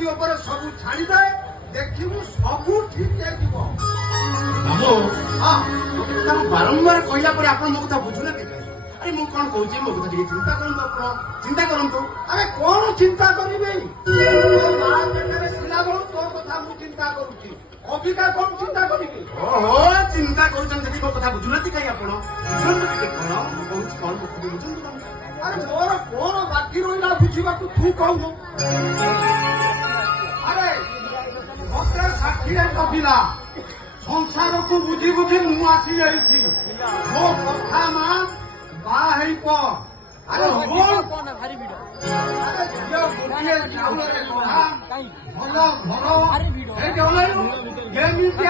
ତୋରି ଉପରେ ସବୁ ଛାଡ଼ିଦେ, ଦେଖିବୁ ସବୁ ଠିକ ହେଇଯିବ। ବାବୁ ତାକୁ ବାରମ୍ବାର କହିଲା ପରେ ଆପଣ ମୋ କଥା ବୁଝୁନାହାନ୍ତି କାହିଁକି? ଆରେ ମୁଁ କଣ କହୁଛି ମୋ କଥା ଟିକେ ଚିନ୍ତା କରନ୍ତୁ। ଆପଣ ଚିନ୍ତା କରନ୍ତୁ। ଆରେ କଣ ଚିନ୍ତା କରିବି? ତୋ ମା ପେଟରେ ଥିଲାବେଳୁ ତୋ କଥା ମୁଁ ଚିନ୍ତା କରୁଛି, ଅବିକା କଣ ଚିନ୍ତା କରିବି? ଓହୋ ଚିନ୍ତା କରୁଛନ୍ତି ଯଦି ମୋ କଥା ବୁଝୁନାହାନ୍ତି କାହିଁକି ଆପଣ? ବୁଝନ୍ତୁ ଟିକେ କଣ ମୁଁ କହୁଛି କଣ ମୋ କଥା ବୁଝନ୍ତୁ। ଆରେ ମୋର କଣ ବାକି ରହିଲା ବୁଝିବାକୁ ତୁ କହୁନୁ? ଆରେ ମତେ 60 କବିଲା ସଂସାରକୁ ବୁଝି ବୁଝି ମୁଁ ଆସିଯାଇଛି। ମୋ କଥା ମା ବାହା ହେଇ ପଡ। ଆରେ ଝିଅ ଗୋଟିଏ ଚାଉଳରେ ଗଢ଼ା ଭଲ ଘର ଏମିତି